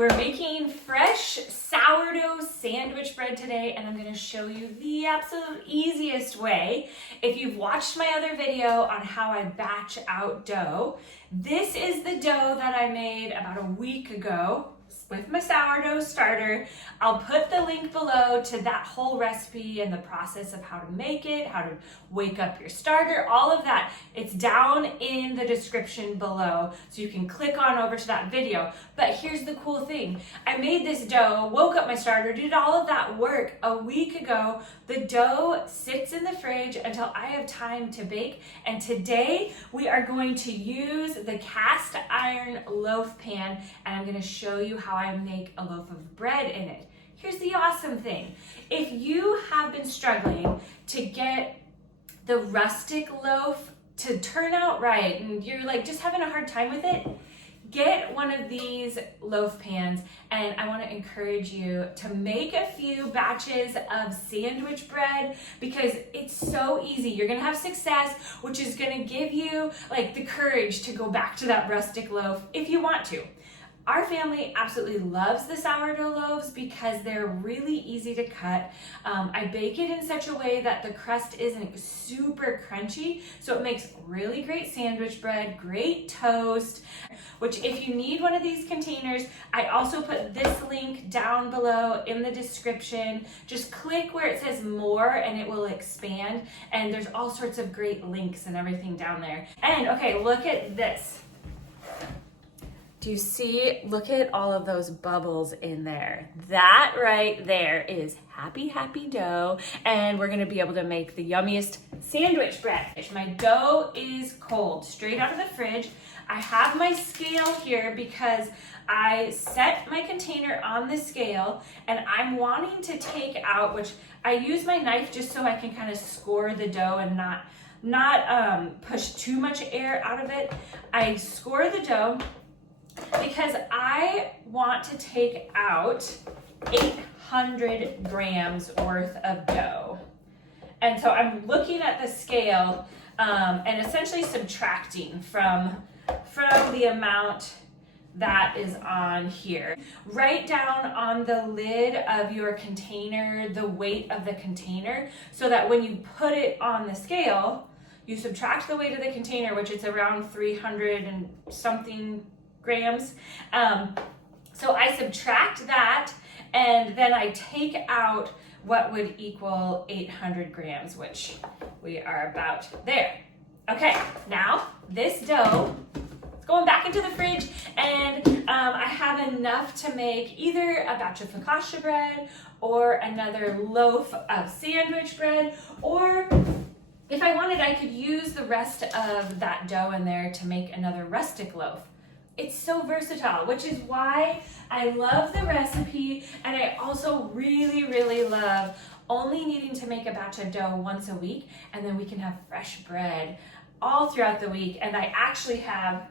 We're making fresh sourdough sandwich bread today, and I'm gonna show you the absolute easiest way. If you've watched my other video on how I batch out dough, this is the dough that I made about a week ago with my sourdough starter. I'll put the link below to that whole recipe and the process of how to make it, how to wake up your starter, all of that. It's down in the description below, so you can click on over to that video. But here's the cool thing. I made this dough, woke up my starter, did all of that work a week ago. The dough sits in the fridge until I have time to bake. And today we are going to use the cast iron loaf pan, and I'm gonna show you how I make a loaf of bread in it. Here's the awesome thing. If you have been struggling to get the rustic loaf to turn out right, and you're like just having a hard time with it, get one of these loaf pans, and I want to encourage you to make a few batches of sandwich bread because it's so easy. You're gonna have success, which is gonna give you like the courage to go back to that rustic loaf if you want to. Our family absolutely loves the sourdough loaves because they're really easy to cut. I bake it in such a way that the crust isn't super crunchy, so it makes really great sandwich bread, great toast, which if you need one of these containers, I also put this link down below in the description. Just click where it says more and it will expand, and there's all sorts of great links and everything down there. And okay, look at this. Do you see? Look at all of those bubbles in there. That right there is happy, happy dough. And we're gonna be able to make the yummiest sandwich bread. My dough is cold, straight out of the fridge. I have my scale here because I set my container on the scale and I'm wanting to take out, which I use my knife just so I can kind of score the dough and not push too much air out of it. I score the dough because I want to take out 800 grams worth of dough. And so I'm looking at the scale and essentially subtracting from the amount that is on here. Write down on the lid of your container the weight of the container so that when you put it on the scale, you subtract the weight of the container, which is around 300 and something grams. So I subtract that and then I take out what would equal 800 grams, which we are about there. Okay, now this dough is going back into the fridge, and I have enough to make either a batch of focaccia bread or another loaf of sandwich bread, or if I wanted, I could use the rest of that dough in there to make another rustic loaf. It's so versatile, which is why I love the recipe, and I also really, really love only needing to make a batch of dough once a week, and then we can have fresh bread all throughout the week. And I actually have,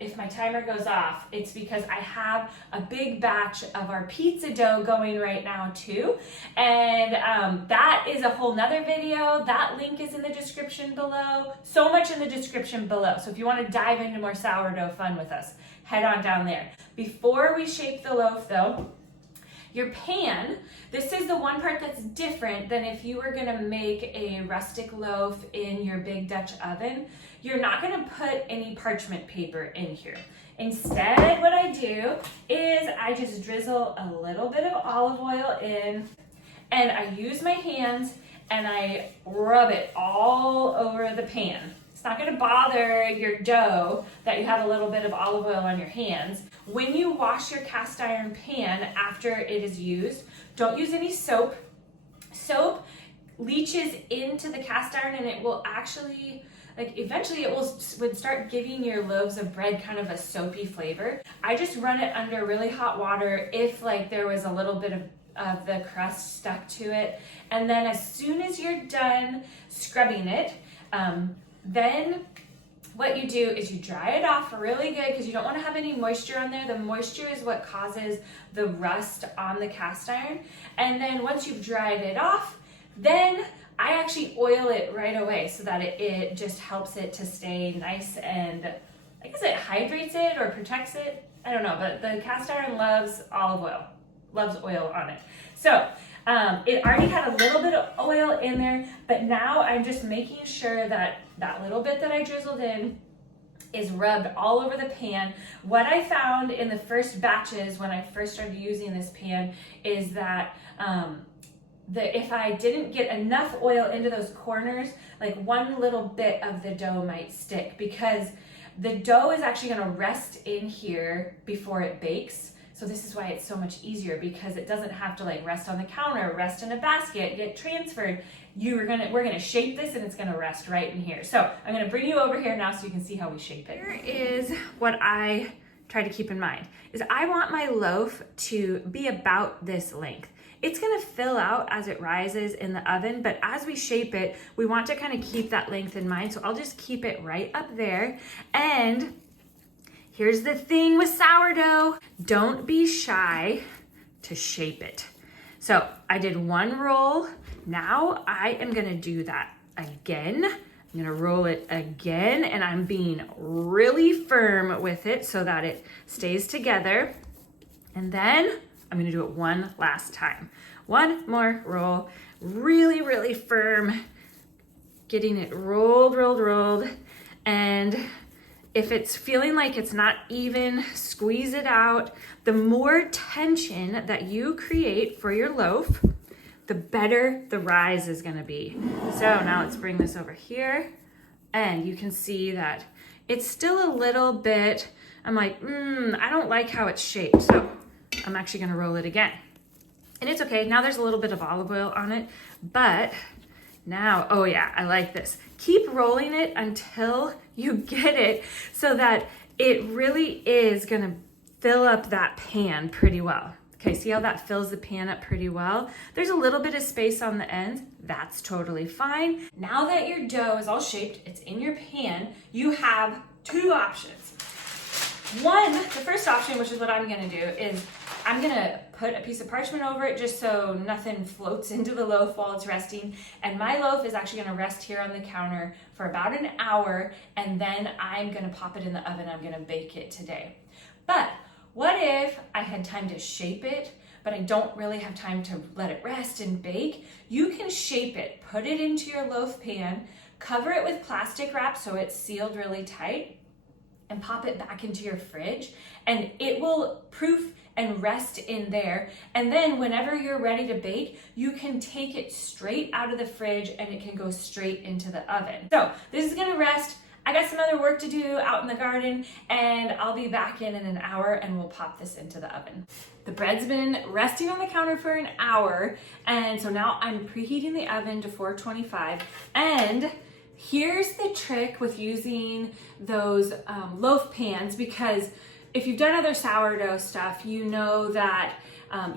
if my timer goes off, it's because I have a big batch of our pizza dough going right now too. And that is a whole nother video. That link is in the description below. So much in the description below. So if you want to dive into more sourdough fun with us, head on down there. Before we shape the loaf though, your pan, this is the one part that's different than if you were gonna make a rustic loaf in your big Dutch oven. You're not gonna put any parchment paper in here. Instead, what I do is I just drizzle a little bit of olive oil in, and I use my hands and I rub it all over the pan. It's not gonna bother your dough that you have a little bit of olive oil on your hands. When you wash your cast iron pan after it is used, don't use any soap. Soap leaches into the cast iron and it will actually, like eventually it would start giving your loaves of bread kind of a soapy flavor. I just run it under really hot water if like there was a little bit of the crust stuck to it. And then as soon as you're done scrubbing it, then what you do is you dry it off really good because you don't want to have any moisture on there. The moisture is what causes the rust on the cast iron. And then once you've dried it off, then I actually oil it right away so that it just helps it to stay nice, and I guess it hydrates it or protects it. I don't know, but the cast iron loves olive oil, loves oil on it. So it already had a little bit of oil in there, but now I'm just making sure that that little bit that I drizzled in is rubbed all over the pan. What I found in the first batches when I first started using this pan is that if I didn't get enough oil into those corners, like one little bit of the dough might stick, because the dough is actually going to rest in here before it bakes. So this is why it's so much easier, because it doesn't have to like rest on the counter, rest in a basket, get transferred. We're gonna shape this and it's gonna rest right in here. So I'm gonna bring you over here now so you can see how we shape it. Here is what I try to keep in mind, is I want my loaf to be about this length. It's gonna fill out as it rises in the oven, but as we shape it, we want to kind of keep that length in mind. So I'll just keep it right up there. And here's the thing with sourdough, don't be shy to shape it. So I did one roll. Now I am gonna do that again. I'm gonna roll it again, and I'm being really firm with it so that it stays together. And then I'm gonna do it one last time. One more roll, really, really firm, getting it rolled, rolled, rolled. And if it's feeling like it's not even, squeeze it out. The more tension that you create for your loaf, the better the rise is gonna be. So now let's bring this over here, and you can see that it's still a little bit, I'm like, I don't like how it's shaped. So I'm actually gonna roll it again. And it's okay, now there's a little bit of olive oil on it, but now, oh yeah, I like this. Keep rolling it until you get it so that it really is gonna fill up that pan pretty well. Okay, see how that fills the pan up pretty well? There's a little bit of space on the ends. That's totally fine. Now that your dough is all shaped, it's in your pan, you have two options. One, the first option, which is what I'm gonna do, is I'm gonna put a piece of parchment over it just so nothing floats into the loaf while it's resting. And my loaf is actually gonna rest here on the counter for about an hour, and then I'm gonna pop it in the oven. I'm gonna bake it today. But what if I had time to shape it, but I don't really have time to let it rest and bake? You can shape it, put it into your loaf pan, cover it with plastic wrap so it's sealed really tight, and pop it back into your fridge, and it will proof and rest in there. And then whenever you're ready to bake, you can take it straight out of the fridge and it can go straight into the oven. So this is gonna rest. I got some other work to do out in the garden, and I'll be back in an hour and we'll pop this into the oven. The bread's been resting on the counter for an hour, and so now I'm preheating the oven to 425. And here's the trick with using those loaf pans, because if you've done other sourdough stuff, you know that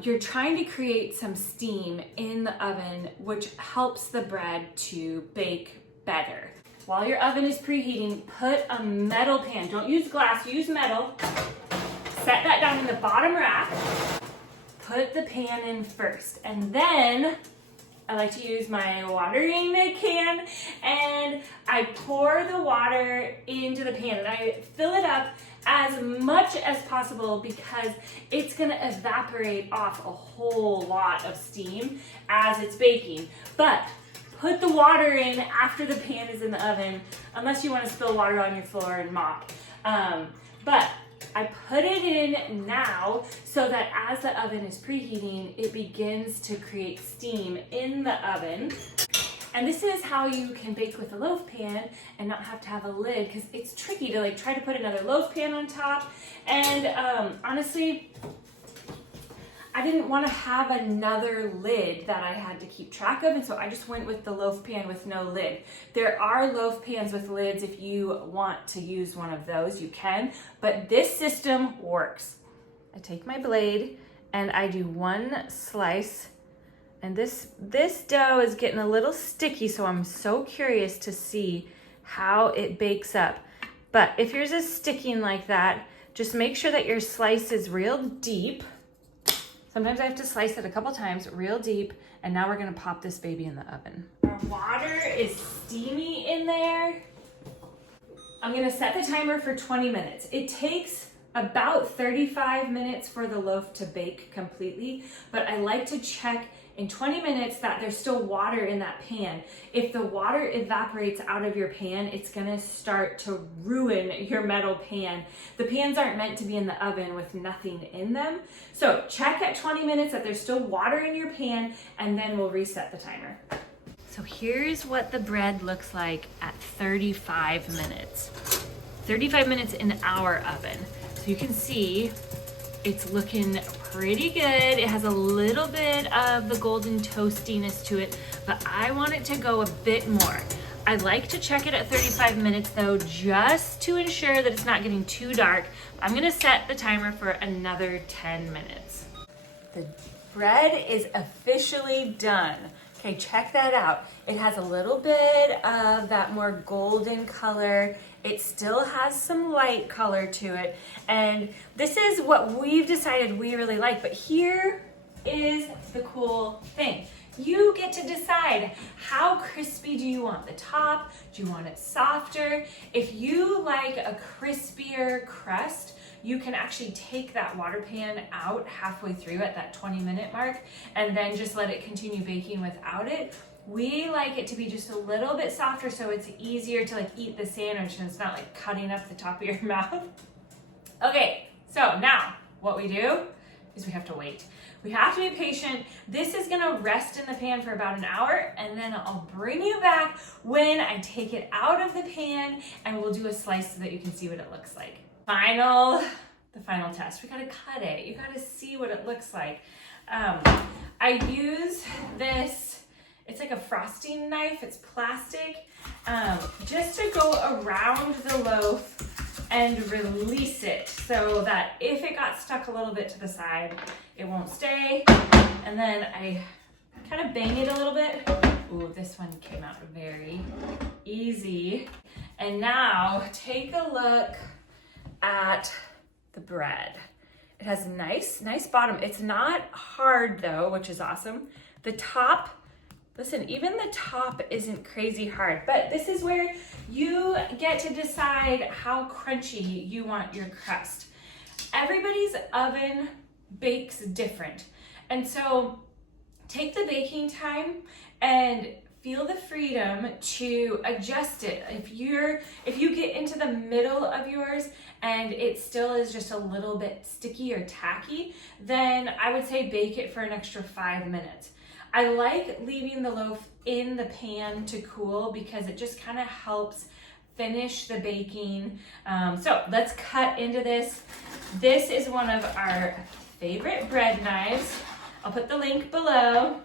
you're trying to create some steam in the oven, which helps the bread to bake better. While your oven is preheating, put a metal pan. Don't use glass, use metal. Set that down in the bottom rack. Put the pan in first, and then I like to use my watering can, and I pour the water into the pan, and I fill it up as much as possible because it's gonna evaporate off a whole lot of steam as it's baking. But put the water in after the pan is in the oven, unless you want to spill water on your floor and mop. But I put it in now so that as the oven is preheating, it begins to create steam in the oven. And this is how you can bake with a loaf pan and not have to have a lid, because it's tricky to like try to put another loaf pan on top. And honestly, I didn't want to have another lid that I had to keep track of, and so I just went with the loaf pan with no lid. There are loaf pans with lids. If you want to use one of those, you can, but this system works. I take my blade and I do one slice, and this dough is getting a little sticky, so I'm so curious to see how it bakes up. But if yours is sticking like that, just make sure that your slice is real deep. Sometimes I have to slice it a couple times, real deep, and now we're gonna pop this baby in the oven. Our water is steamy in there. I'm gonna set the timer for 20 minutes. It takes about 35 minutes for the loaf to bake completely, but I like to check in 20 minutes that there's still water in that pan. If the water evaporates out of your pan, it's gonna start to ruin your metal pan. The pans aren't meant to be in the oven with nothing in them. So check at 20 minutes that there's still water in your pan, and then we'll reset the timer. So here's what the bread looks like at 35 minutes. 35 minutes in our oven. So you can see it's looking pretty good. It has a little bit of the golden toastiness to it, but I want it to go a bit more. I like to check it at 35 minutes though, just to ensure that it's not getting too dark. I'm gonna set the timer for another 10 minutes. The bread is officially done. Okay, check that out. It has a little bit of that more golden color. It still has some light color to it. And this is what we've decided we really like. But here is the cool thing. You get to decide, how crispy do you want the top? Do you want it softer? If you like a crispier crust, you can actually take that water pan out halfway through at that 20-minute mark and then just let it continue baking without it. We like it to be just a little bit softer so it's easier to eat the sandwich and it's not cutting up the top of your mouth. Okay, so now what we do is we have to wait. We have to be patient. This is gonna rest in the pan for about an hour, and then I'll bring you back when I take it out of the pan and we'll do a slice so that you can see what it looks like. The final test. We gotta cut it. You gotta see what it looks like. I use this, it's like a frosting knife, it's plastic, just to go around the loaf and release it so that if it got stuck a little bit to the side, it won't stay. And then I kind of bang it a little bit. Ooh, this one came out very easy. And now take a look at the bread. It has nice bottom. It's not hard though, which is awesome. The top, listen, even the top isn't crazy hard, but this is where you get to decide how crunchy you want your crust. Everybody's oven bakes different. And so take the baking time and feel the freedom to adjust it. If you get into the middle of yours and it still is just a little bit sticky or tacky, then I would say bake it for an extra 5 minutes. I like leaving the loaf in the pan to cool because it just kind of helps finish the baking. So let's cut into this. This is one of our favorite bread knives. I'll put the link below.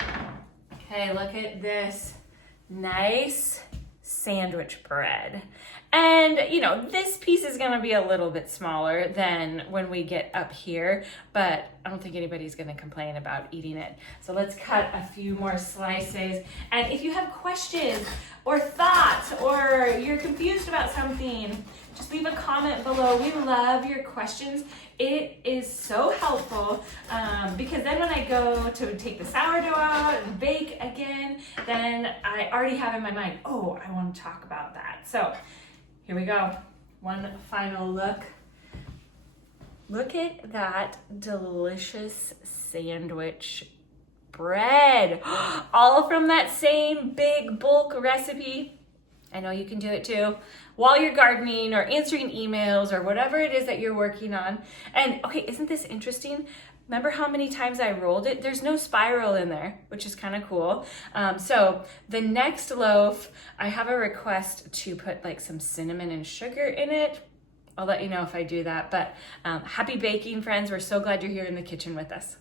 Okay, look at this nice sandwich bread. And this piece is gonna be a little bit smaller than when we get up here, but I don't think anybody's gonna complain about eating it. So let's cut a few more slices. And if you have questions or thoughts or you're confused about something, just leave a comment below. We love your questions. It is so helpful because then when I go to take the sourdough out and bake again, then I already have in my mind, oh, I want to talk about that. So here we go. One final look. Look at that delicious sandwich bread. All from that same big bulk recipe. I know you can do it too while you're gardening or answering emails or whatever it is that you're working on. And okay, isn't this interesting? Remember how many times I rolled it? There's no spiral in there, which is kind of cool. So the next loaf, I have a request to put some cinnamon and sugar in it. I'll let you know if I do that. But happy baking, friends. We're so glad you're here in the kitchen with us.